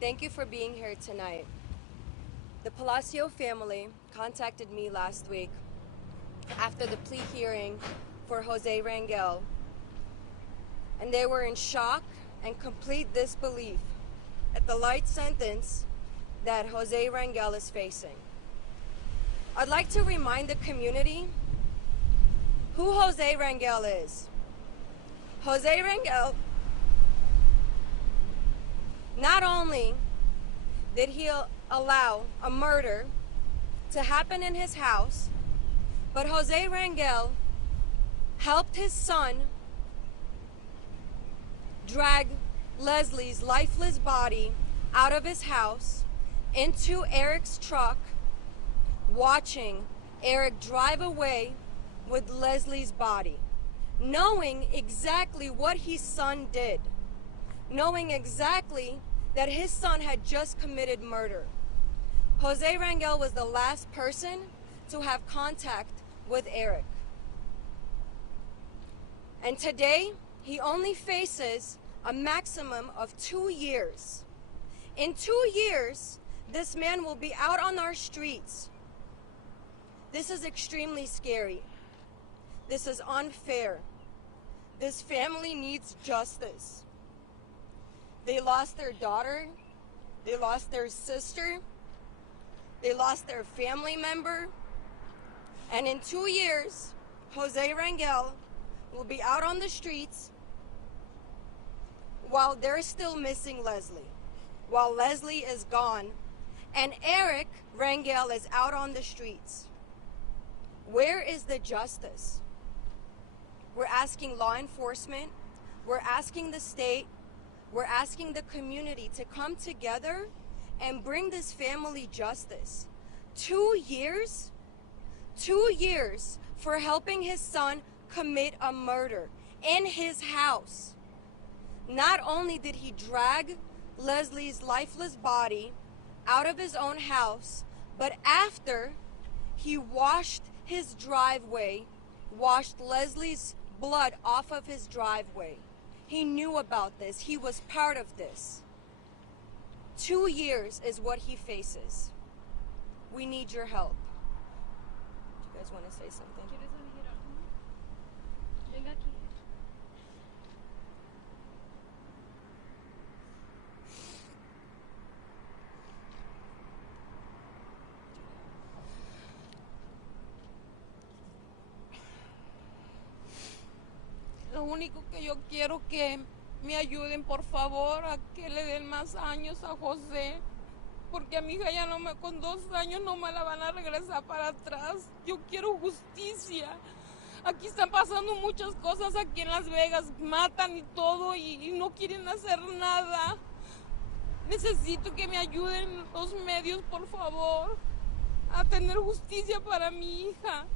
Thank you for being here tonight. The Palacio family contacted me last week after the plea hearing for Jose Rangel, and they were in shock and complete disbelief at the light sentence that Jose Rangel is facing. I'd like to remind the community who Jose Rangel is. Jose Rangel, not only did he allow a murder to happen in his house, but Jose Rangel helped his son drag Leslie's lifeless body out of his house into Eric's truck, watching Eric drive away with Leslie's body, knowing exactly what his son did, knowing exactly that his son had just committed murder. Jose Rangel was the last person to have contact with Eric. And today, he only faces a maximum of 2 years. In 2 years, this man will be out on our streets. This is extremely scary. This is unfair. This family needs justice. They lost their daughter, they lost their sister, they lost their family member, and in 2 years, Jose Rangel will be out on the streets while they're still missing Leslie, while Leslie is gone, and Eric Rangel is out on the streets. Where is the justice? We're asking law enforcement, we're asking the state, we're asking the community to come together and bring this family justice. 2 years? 2 years for helping his son commit a murder in his house. Not only did he drag Leslie's lifeless body out of his own house, but after he washed his driveway, washed Leslie's blood off of his driveway. He knew about this. He was part of this. 2 years is what he faces. We need your help. Do you guys want to say something? Lo único que yo quiero que me ayuden, por favor, a que le den más años a José, porque a mi hija ya con 2 años no me la van a regresar para atrás. Yo quiero justicia. Aquí están pasando muchas cosas aquí en Las Vegas, matan y todo y no quieren hacer nada. Necesito que me ayuden los medios, por favor, a tener justicia para mi hija.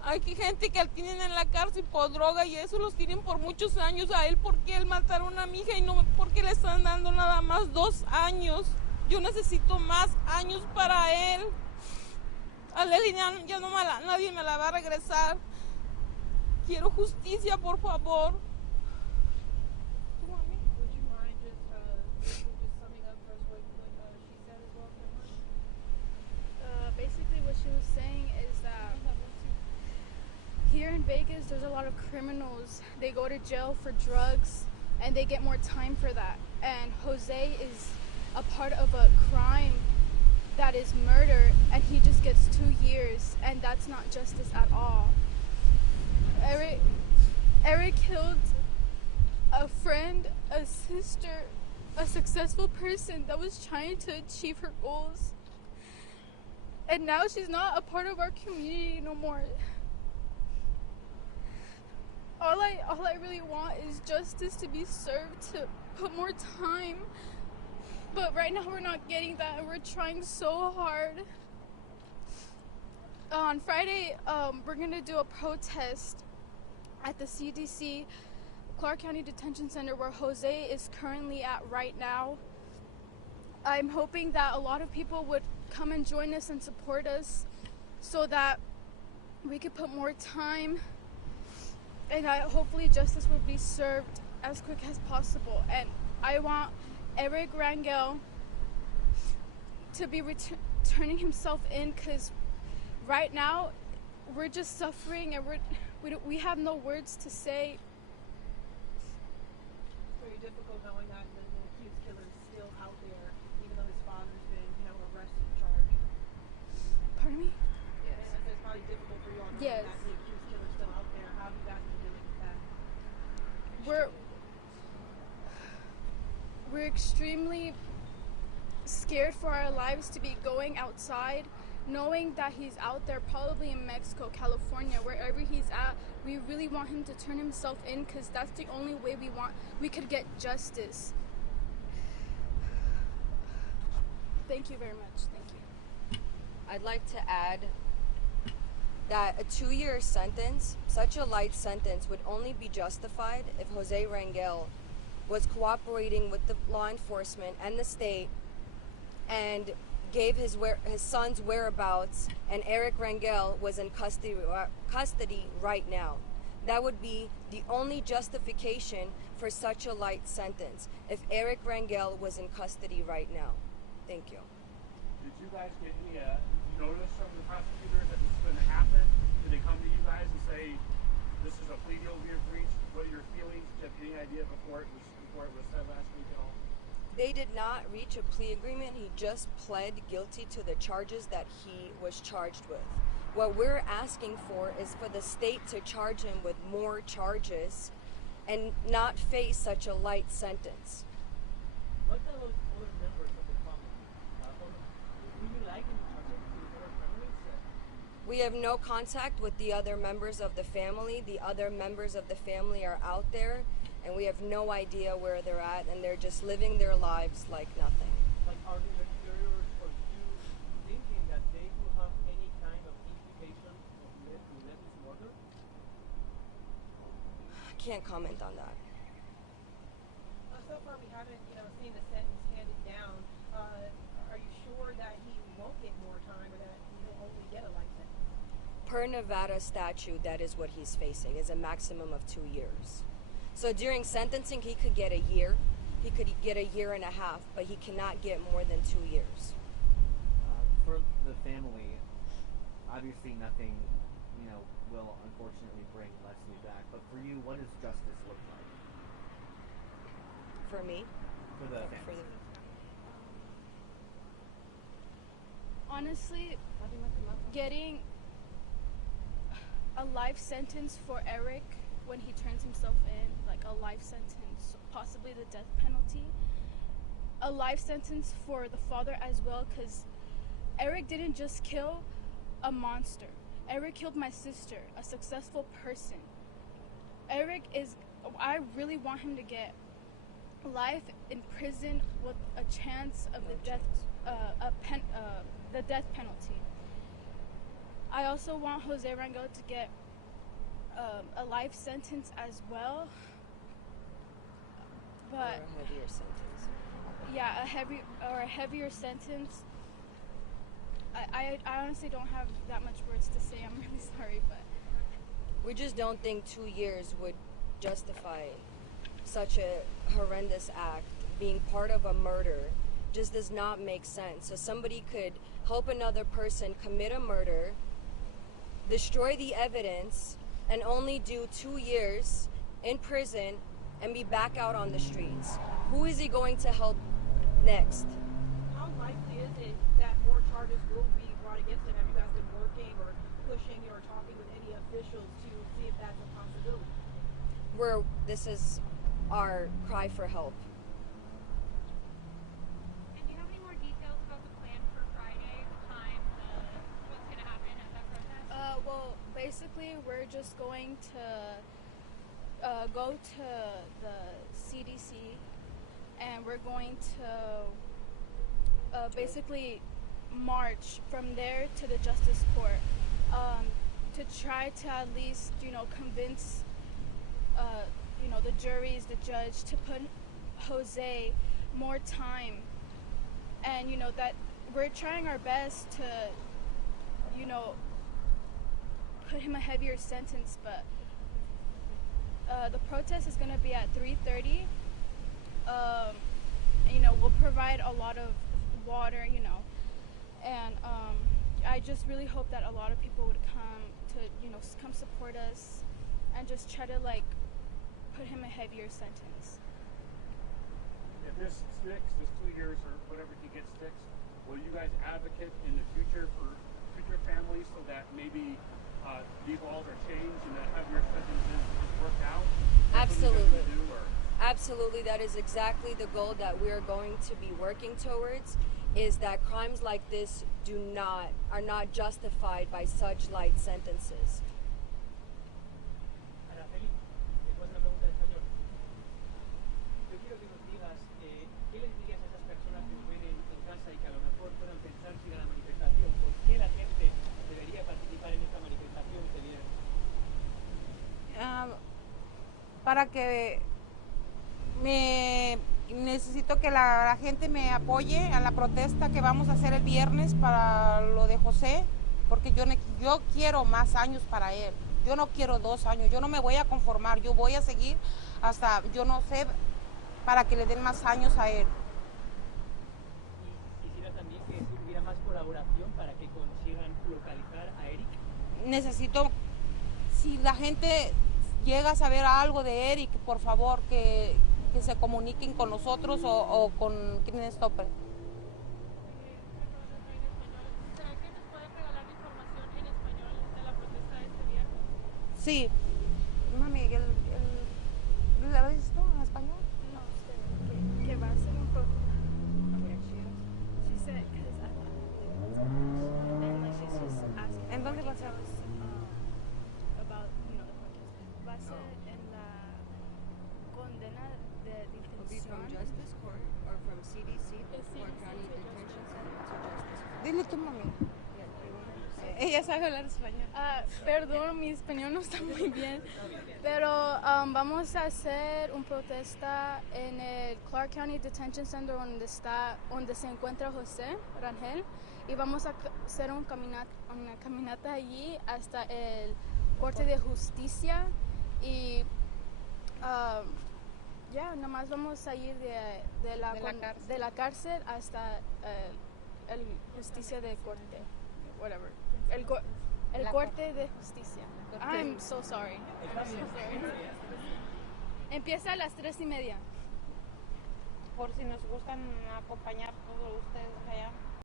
Hay gente que tienen en la cárcel por droga y eso los tienen por muchos años. A él, porque él mataron a mi hija y no porque le están dando nada más 2 años. Yo necesito más años para él. A Leslie ya no nadie me la va a regresar. Quiero justicia, por favor. Would you mind just summing up for us what she said as well for her? Basically what she was saying is that here in Vegas, there's a lot of criminals. They go to jail for drugs and they get more time for that. And Jose is a part of a crime that is murder, and he just gets 2 years, and that's not justice at all. Eric killed a friend, a sister, a successful person that was trying to achieve her goals. And now she's not a part of our community no more. All I really want is justice to be served, to put more time. But right now we're not getting that, and we're trying so hard. On Friday, we're gonna do a protest at the CDC, Clark County Detention Center, where Jose is currently at right now. I'm hoping that a lot of people would come and join us and support us so that we could put more time, and hopefully justice will be served as quick as possible. And I want Eric Rangel to be turning himself in, because right now we're just suffering and we have no words to say. It's very difficult knowing that the accused killer is still out there, even though his father's been, arrested and charged. Pardon me? Yes. And so it's probably difficult for you all knowing Yes. that the accused killer's still out there. How have you guys been dealing with that? We're extremely scared for our lives to be going outside, knowing that he's out there, probably in Mexico, California, wherever he's at. We really want him to turn himself in, because that's the only way we could get justice. Thank you very much. Thank you. I'd like to add that a 2-year sentence, such a light sentence, would only be justified if Jose Rangel was cooperating with the law enforcement and the state and gave his son's whereabouts, and Eric Rangel was in custody right now. That would be the only justification for such a light sentence, if Eric Rangel was in custody right now. Thank you. Did you guys get any notice from the prosecutors that this is going to happen? Did they come to you guys and say, this is a plea deal we have reached? What are your feelings? Did you have any idea before it was said last week at all? They did not reach a plea agreement. He just pled guilty to the charges that he was charged with. What we're asking for is for the state to charge him with more charges and not face such a light sentence. What are those other members of the family? Do you like any contact with the other families? We have no contact with the other members of the family. The other members of the family are out there, and we have no idea where they're at, and they're just living their lives like nothing. Like, are the superiors or you thinking that they will have any kind of implication of Leslie's murder? I can't comment on that. So far, we haven't, seen the sentence handed down. Are you sure that he won't get more time, or that he'll only get a life sentence? Per Nevada statute, that is what he's facing, is a maximum of 2 years. So during sentencing, he could get a year, he could get a year and a half, but he cannot get more than 2 years. For the family, obviously nothing, will unfortunately bring Leslie back. But for you, what does justice look like? For me? For the For family. Honestly, getting a life sentence for Eric when he turns himself in, like a life sentence, possibly the death penalty. A life sentence for the father as well, because Eric didn't just kill a monster. Eric killed my sister, a successful person. I really want him to get life in prison with a chance of the death penalty. I also want Jose Rangel to get a life sentence as well, but Or a heavier sentence. yeah, a heavier sentence. I honestly don't have that much words to say. I'm really sorry, but We just don't think 2 years would justify such a horrendous act. Being part of a murder just does not make sense. So somebody could help another person commit a murder, destroy the evidence, and only do 2 years in prison and be back out on the streets. Who is he going to help next? How likely is it that more charges will be brought against him? Have you guys been working or pushing or talking with any officials to see if that's a possibility? This is our cry for help. And do you have any more details about the plan for Friday, the time, what's going to happen at that protest? well, basically, we're just going to go to the CDC, and we're going to basically march from there to the Justice Court to try to at least, convince, the juries, the judge, to put Jose more time, and that we're trying our best to put him a heavier sentence, but the protest is going to be at 3:30, we'll provide a lot of water, and I just really hope that a lot of people would come to, come support us and just try to put him a heavier sentence. If this sticks, this 2 years or whatever he gets sticks, will you guys advocate in the future for future families so that maybe these laws are changed and that heavier sentences is worked out? Absolutely. Absolutely, that is exactly the goal that we are going to be working towards, is that crimes like this are not justified by such light sentences. Araceli, después una pregunta en español. Yo quiero que nos digas, ¿qué les dirías a esas personas que nos ven en casa y que a lo mejor puedan pensar si ir a la manifestación? ¿Por qué la gente debería participar en esta manifestación este viernes? Para que necesito que la gente me apoye a la protesta que vamos a hacer el viernes para lo de José, porque yo quiero más años para él. Yo no quiero 2 años, yo no me voy a conformar, yo voy a seguir hasta, yo no sé, para que le den más años a él. Y quisiera también que hubiera más colaboración para que consigan localizar a Eric. Necesito, si la gente llega a saber algo de Eric, por favor, que se comuniquen con nosotros o con Crime Stopper. ¿Será que nos pueden regalar información en español de la protesta de este viernes? Sí. Mami, ¿lo has visto en español? No sé, que va a ser un poco. She said, because I and she's just asking. ¿En dónde va a ser? About, the protest. Va a ser en la condena de From detención. Justice Court or from CDC, the Clark County Detention Center, to Justice Court. Dile tú, mami. Ella sabe hablar español. Perdón, mi español no está muy bien, pero vamos a hacer una protesta en el Clark County Detention Center donde se encuentra José Rangel, y vamos a hacer una caminata allí hasta el Corte de Justicia y nomás vamos a ir de la cárcel hasta el Justicia de Corte, whatever. El Corte de Justicia. I'm so sorry. Empieza a las 3:30. Por si nos gustan acompañar todos ustedes allá.